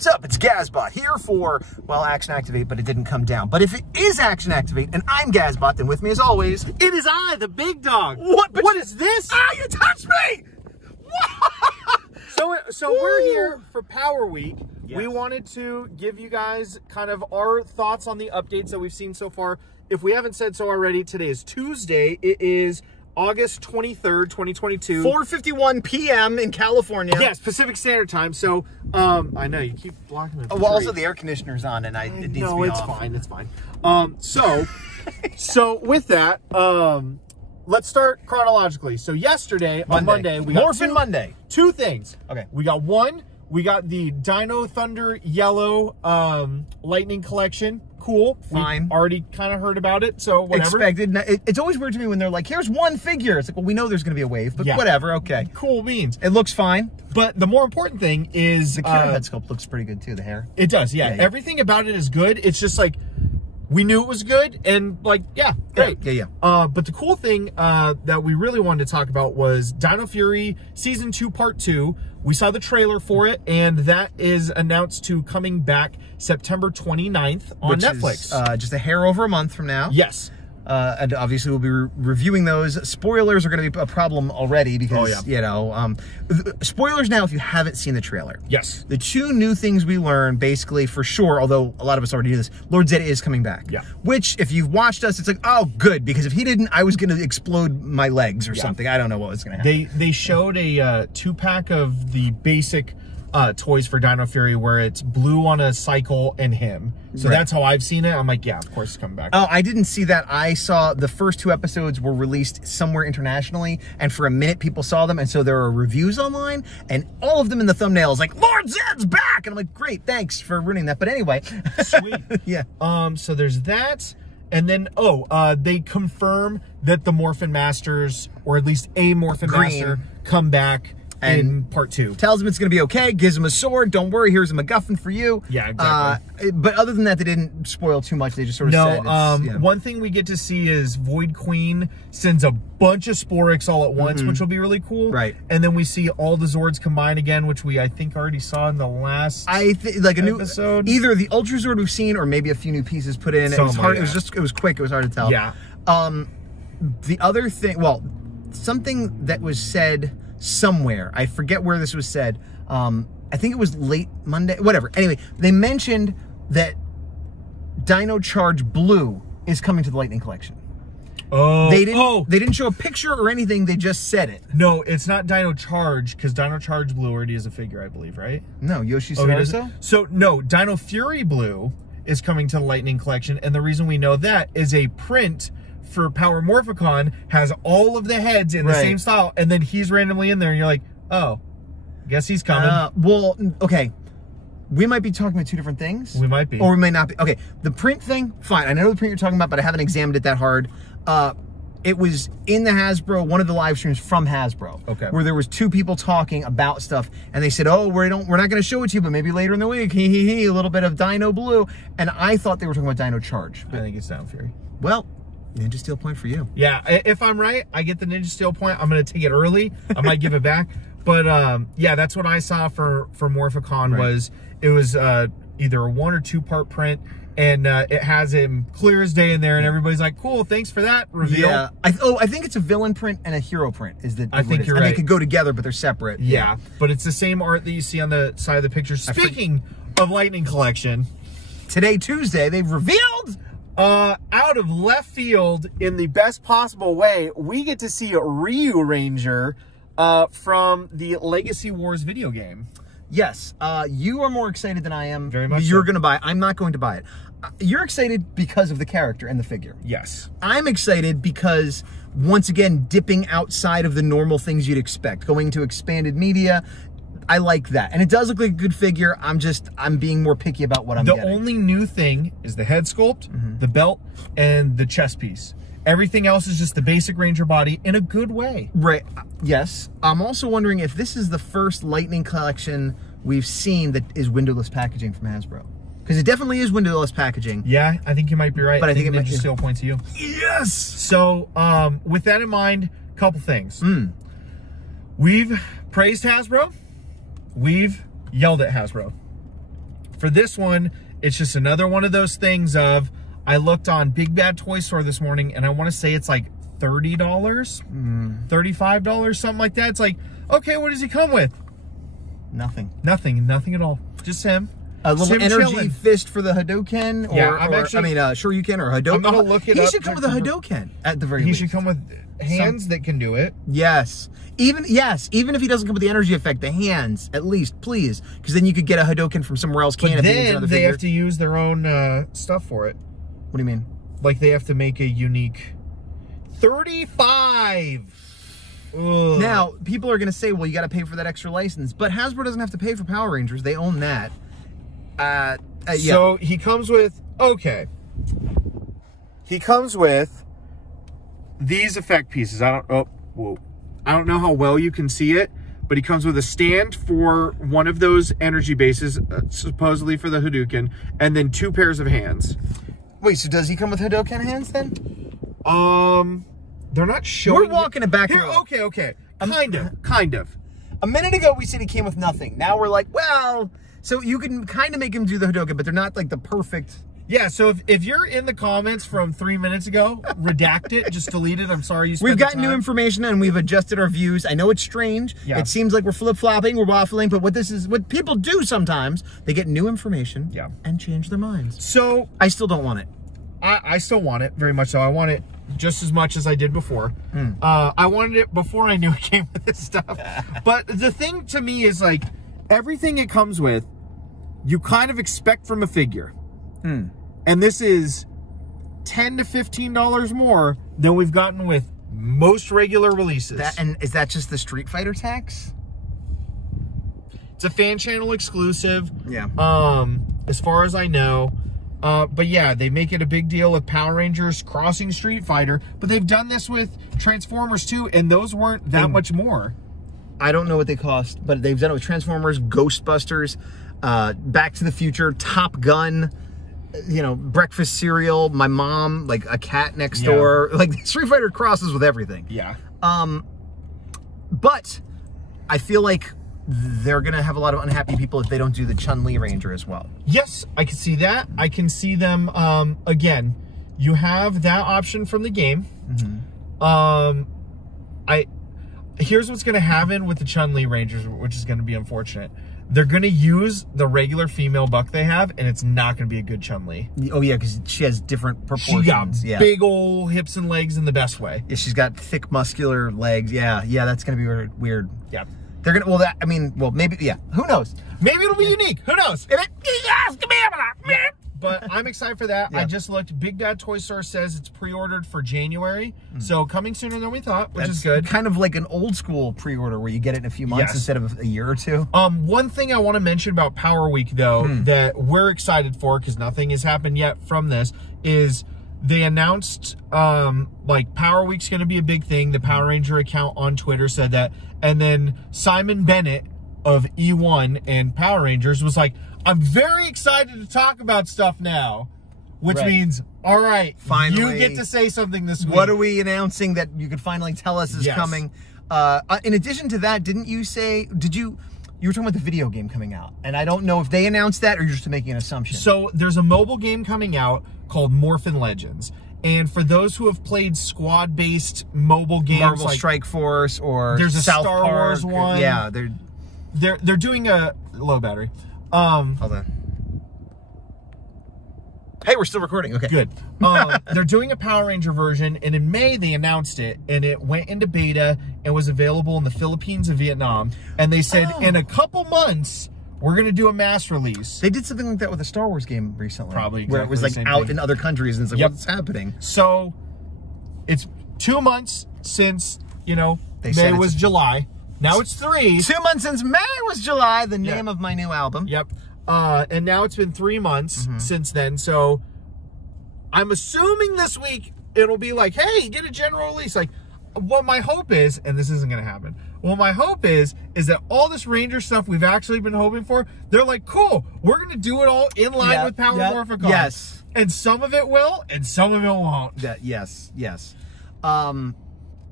what's up? It's Gazbot here for, well, Action Activate, but it didn't come down. But if it is Action Activate and I'm Gazbot, then with me as always, it is I, the big dog. What is this? Ah, you touched me! So we're here for Power Week. Yes. We wanted to give you guys kind of our thoughts on the updates that we've seen so far. If we haven't said so already, today is Tuesday. It is August 23rd, 2022. 4:51 p.m. in California. Yes, Pacific Standard Time. So, I know, you keep blocking it. Well, also the air conditioner's on and it needs to be it's off. fine, it's fine. So with that, let's start chronologically. So yesterday, on Monday, we got Morphin' Monday. Two things. Okay. We got the Dino Thunder Yellow Lightning Collection. Cool. Fine. We already kind of heard about it, so whatever. Expected. It's always weird to me when they're like, here's one figure. It's like, well, we know there's going to be a wave, but whatever, okay. Cool beans. It looks fine. But the more important thing is... The Kira head sculpt looks pretty good, too, the hair. It does, yeah. Everything about it is good. It's just like, we knew it was good, and like, yeah, great. Yeah. But the cool thing that we really wanted to talk about was Dino Fury Season 2 Part 2. We saw the trailer for it, and that is announced to coming back September 29th on Netflix. Is, just a hair over a month from now. Yes. And obviously we'll be reviewing those. Spoilers are going to be a problem already because, you know, spoilers now if you haven't seen the trailer. Yes. The two new things we learned, basically, for sure, although a lot of us already knew this, Lord Zed is coming back. Yeah. Which, if you've watched us, it's like, oh, good, because if he didn't, I was going to explode my legs or something. I don't know what was going to happen. They showed a 2-pack of the basic toys for Dino Fury where it's Blue on a cycle and him. So that's how I've seen it. I'm like, yeah, of course it's coming back. Oh, I didn't see that. I saw the first 2 episodes were released somewhere internationally, and for a minute people saw them, and so there are reviews online, and all of them in the thumbnails like, Lord Zed's back! And I'm like, great, thanks for ruining that. But anyway. Sweet. Yeah. So there's that. And then, they confirm that the Morphin Masters, or at least a Morphin Master, come back in Part 2. Tells him it's going to be okay, gives him a sword, don't worry, here's a MacGuffin for you. Yeah, exactly. But other than that, they didn't spoil too much. They just sort of said one thing we get to see is Void Queen sends a bunch of Sporix all at once, which will be really cool. Right. And then we see all the Zords combine again, which we, I think, already saw in the last like a episode. Either the Ultra Zord we've seen, or maybe a few new pieces put in. It was hard. It was quick. It was hard to tell. Yeah. The other thing, well, something that was said somewhere, I forget where this was said, I think it was late Monday, whatever. Anyway, they mentioned that Dino Charge Blue is coming to the Lightning Collection. Oh. They didn't show a picture or anything, they just said it. No, it's not Dino Charge, because Dino Charge Blue already is a figure, I believe, right? No, Yoshi Sarso? So, no, Dino Fury Blue is coming to the Lightning Collection, and the reason we know that is a print for Power Morphicon has all of the heads in the same style, and then he's randomly in there, and you're like, oh, guess he's coming. Well, okay. We might be talking about 2 different things. We might be. Or we may not be. Okay, the print thing, fine. I know the print you're talking about, but I haven't examined it that hard. It was in the Hasbro, one of the live streams from Hasbro, where there was 2 people talking about stuff, and they said, oh, we're not going to show it to you, but maybe later in the week, a little bit of Dino Blue. And I thought they were talking about Dino Charge. I think it's Dino Fury. Well, Ninja Steel point for you. Yeah, if I'm right, I get the Ninja Steel point. I'm going to take it early. I might give it back. But yeah, that's what I saw for Morphicon was, it was either a 1 or 2 part print, and it has him clear as day in there, and everybody's like, cool, thanks for that reveal. Yeah. I think it's a villain print and a hero print. I think you're right. And they could go together, but they're separate. Yeah, but it's the same art that you see on the side of the picture. Speaking of Lightning Collection, today, Tuesday, they've revealed... out of left field, in the best possible way, we get to see Ryu Ranger from the Legacy Wars video game. Yes, you are more excited than I am. Very much. You're going to buy it. I'm not going to buy it. You're excited because of the character and the figure. Yes. I'm excited because, once again, dipping outside of the normal things you'd expect. Going to expanded media. I like that. And it does look like a good figure. I'm being more picky about what I'm getting. The only new thing is the head sculpt, the belt, and the chest piece. Everything else is just the basic Ranger body in a good way. Right. Yes. I'm also wondering if this is the first Lightning Collection we've seen that is windowless packaging from Hasbro. Because it definitely is windowless packaging. Yeah, I think you might be right. But I think it might Ninja Steel point to you. Yes! So, with that in mind, a couple things. We've praised Hasbro. We've yelled at Hasbro. for this one, it's just another one of those things of, I looked on Big Bad Toy Store this morning, and I want to say it's like $30, $35, something like that. It's like, okay, what does he come with? Nothing. Nothing at all. Just him. A little him energy chilling. Fist for the Hadouken, Shoryuken or Hadouken. I'm gonna look it up. He should come with a Hadouken at the very least. He should come with hands that can do it. Yes. Even if he doesn't come with the energy effect, the hands at least, please, because then you could get a Hadouken from somewhere else. But then they have to use their own stuff for it. What do you mean? Like they have to make a unique 35. Ugh. Now, people are going to say, well, you got to pay for that extra license. But Hasbro doesn't have to pay for Power Rangers. They own that. Yeah. So he comes with, okay. He comes with these effect pieces. I don't know how well you can see it, but he comes with a stand for one of those energy bases, supposedly for the Hadouken, and then 2 pairs of hands. Wait, so does he come with Hadouken hands then? They're not showing. We're walking it back. Here, okay. Kind of. A minute ago, we said he came with nothing. Now we're like, well, so you can kind of make him do the Hadouken, but they're not like the perfect. Yeah, so if you're in the comments from 3 minutes ago, redact it, just delete it. I'm sorry you spent We've gotten new information and we've adjusted our views. I know it's strange. Yeah. It seems like we're flip-flopping, we're waffling, but what people do sometimes, they get new information and change their minds. So I still don't want it. I still want it very much so. I want it just as much as I did before. I wanted it before I knew it came with this stuff. But the thing to me is like everything it comes with, you kind of expect from a figure. And this is $10 to $15 more than we've gotten with most regular releases. And is that just the Street Fighter tax? It's a fan channel exclusive. Yeah. As far as I know. But yeah, they make it a big deal with Power Rangers crossing Street Fighter, but they've done this with Transformers too, and those weren't that much more. I don't know what they cost, but they've done it with Transformers, Ghostbusters, Back to the Future, Top Gun, breakfast cereal, my mom, like a cat next door. Like Street Fighter crosses with everything. Yeah. But I feel like they're going to have a lot of unhappy people if they don't do the Chun-Li Ranger as well. Yes, I can see that. I can see them, again, you have that option from the game. Here's what's going to happen with the Chun-Li Rangers, which is going to be unfortunate. They're going to use the regular female buck they have, and it's not going to be a good Chun-Li. Oh, yeah, because she has different proportions. She got big old hips and legs in the best way. Yeah, she's got thick, muscular legs. Yeah, that's going to be weird. Yeah. They're going to, maybe, who knows? Maybe it'll be unique. Who knows? But I'm excited for that. I just looked. Big Bad Toy Store says it's pre-ordered for January. So coming sooner than we thought, which is good. Kind of like an old school pre-order where you get it in a few months instead of a year or two. One thing I want to mention about Power Week, though, that we're excited for, because nothing has happened yet from this, is they announced like Power Week's going to be a big thing. The Power Ranger account on Twitter said that. And then Simon Bennett of E1 and Power Rangers was like, I'm very excited to talk about stuff now, which means, all right, finally, you get to say something this week. What are we announcing that you could finally tell us is coming? In addition to that, didn't you say, you were talking about the video game coming out, and I don't know if they announced that or you're just making an assumption. So there's a mobile game coming out called Morphin Legends. And for those who have played squad-based mobile games, Marvel like Strike Force, or there's a South Star Wars Park, one. Yeah, they're doing a low battery. Hold on. Hey, we're still recording. Okay, good. They're doing a Power Ranger version, and in May they announced it, and it went into beta and was available in the Philippines and Vietnam. And they said in a couple months we're going to do a mass release. They did something like that with a Star Wars game recently. Probably where it was like out in other countries, and it's like, what's happening? So it's 2 months since, May was July. Now it's 3. 2 months since May was July, the name of my new album. Yep. And now it's been 3 months since then. So I'm assuming this week it'll be like, hey, get a general release. Like, what my hope is, and this isn't going to happen, what my hope is that all this Ranger stuff we've actually been hoping for, they're like, cool, we're going to do it all in line with Power Morphicon. Yes. And some of it will, and some of it won't. Yes.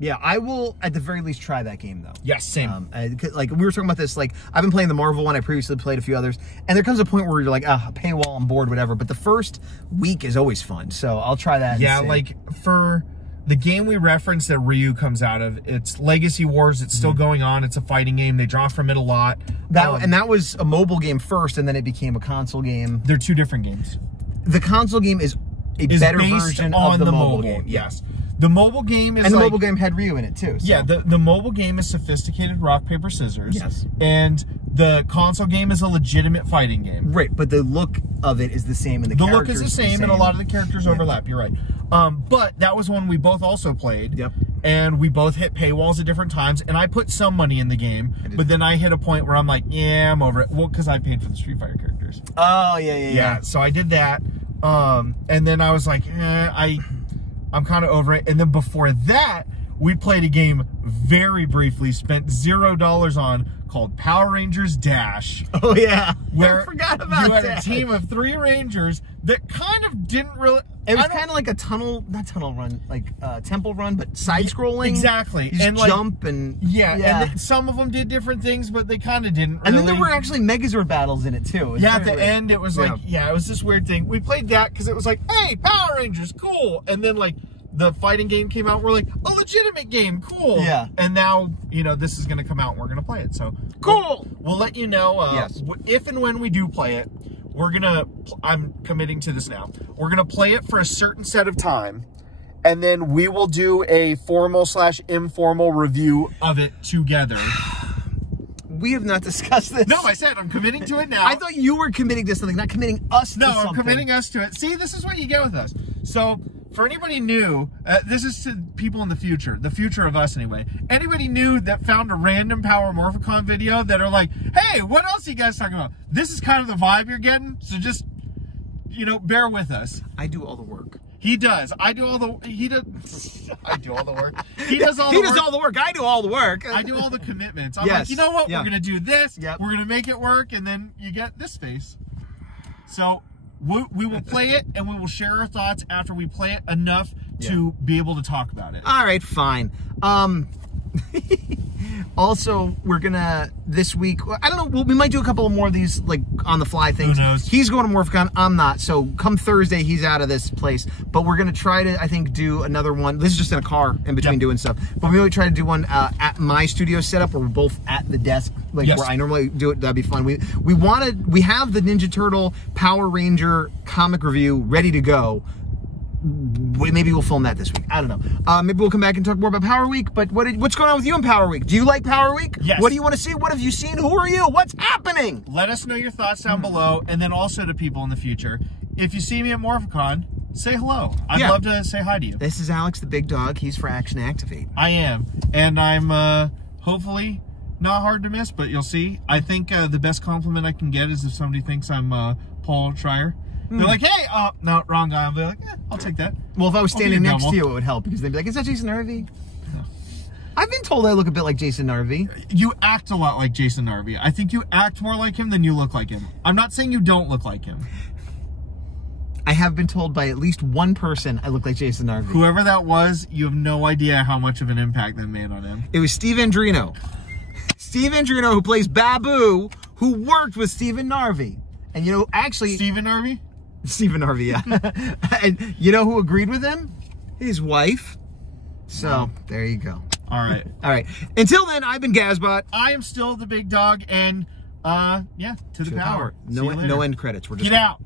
Yeah, I will at the very least try that game though. Yes, same. Like we were talking about this, like I've been playing the Marvel one. I previously played a few others, and there comes a point where you're like, ah, paywall, I'm bored, whatever. But the first week is always fun, so I'll try that. Yeah, like for the game we referenced that Ryu comes out of, it's Legacy Wars. It's still going on. It's a fighting game. They draw from it a lot. And that was a mobile game first, and then it became a console game. They're two different games. The console game is a better version of the mobile game. Yes. The mobile game is, and the mobile game had Ryu in it too. So. Yeah, the mobile game is sophisticated rock, paper, scissors. Yes. And the console game is a legitimate fighting game. Right, but the look of it is the same, and the look is the same, and a lot of the characters overlap. You're right. But that was one we both also played. Yep. And we both hit paywalls at different times, and I put some money in the game, but then I hit a point where I'm like, yeah, I'm over it. Well, because I paid for the Street Fighter characters. Oh, yeah. So I did that, and then I was like, I'm kind of over it. And then before that, we played a game very briefly, spent $0 on, called Power Rangers Dash. Oh yeah, where I forgot about you had that. a team of 3 Rangers that kind of didn't really. It was kind of like a not tunnel run, like temple run, but side scrolling. Exactly, you just and like, jump and and some of them did different things, but they kind of didn't. And then there were actually Megazord battles in it too. Yeah, at the end it was like, it was this weird thing. We played that because it was like, hey, Power Rangers, cool, and then like. The fighting game came out, we're like, a legitimate game, cool. Yeah. And now, this is going to come out and we're going to play it. So, cool. We'll let you know yes. If and when we do play it, I'm committing to this now. We're going to play it for a certain set of time, and then we will do a formal/informal review of it together. We have not discussed this. No, I said I'm committing to it now. I thought you were committing to something, not committing us to something. No, I'm committing us to it. See, this is what you get with us. So, for anybody new, this is to people in the future of us anyway. Anybody new that found a random Power Morphicon video that are like, hey, what else are you guys talking about? This is kind of the vibe you're getting, so just, bear with us. I do all the work. He does. I do all the work. He does all the work. He does all the work. I do all the work. I do all the commitments. I'm like, you know what? We're going to do this. We're going to make it work. And then you get this face. So we will play it, and we will share our thoughts after we play it enough to be able to talk about it. All right, fine. Also, we're gonna this week. I don't know. We might do a couple more of these like on the fly things. Who knows? He's going to Morphicon. I'm not. So come Thursday, he's out of this place. But we're gonna try to, I think, do another one. This is just in a car in between doing stuff. But we really try to do one at my studio setup where we're both at the desk, like where I normally do it. That'd be fun. We have the Ninja Turtle Power Ranger comic review ready to go. Maybe we'll film that this week. I don't know. Maybe we'll come back and talk more about Power Week. But what's going on with you in Power Week? Do you like Power Week? Yes. What do you want to see? What have you seen? Who are you? What's happening? Let us know your thoughts down below, and then also to people in the future. If you see me at Morphicon, say hello. I'd love to say hi to you. This is Alex the Big Dog. He's for Action Activate. I am. And I'm hopefully not hard to miss, but you'll see. I think the best compliment I can get is if somebody thinks I'm Paul Schreier. They're like, hey, no, wrong guy. I'll be like, I'll take that. Well, if I was standing next to you, it would help, because they'd be like, is that Jason Narvey? No. I've been told I look a bit like Jason Narvey. You act a lot like Jason Narvey. I think you act more like him than you look like him. I'm not saying you don't look like him. I have been told by at least one person I look like Jason Narvey. Whoever that was, you have no idea how much of an impact that made on him. It was Steve Andrino. Steve Andrino, who plays Babu, who worked with Stephen Narvey. And actually... Stephen Narvey? Stephen Harvey, yeah. And you know who agreed with him? His wife. So, there you go. All right. All right. Until then, I've been Gazbot. I am still the Big Dog, and, to the power. No end credits. We're just Get out.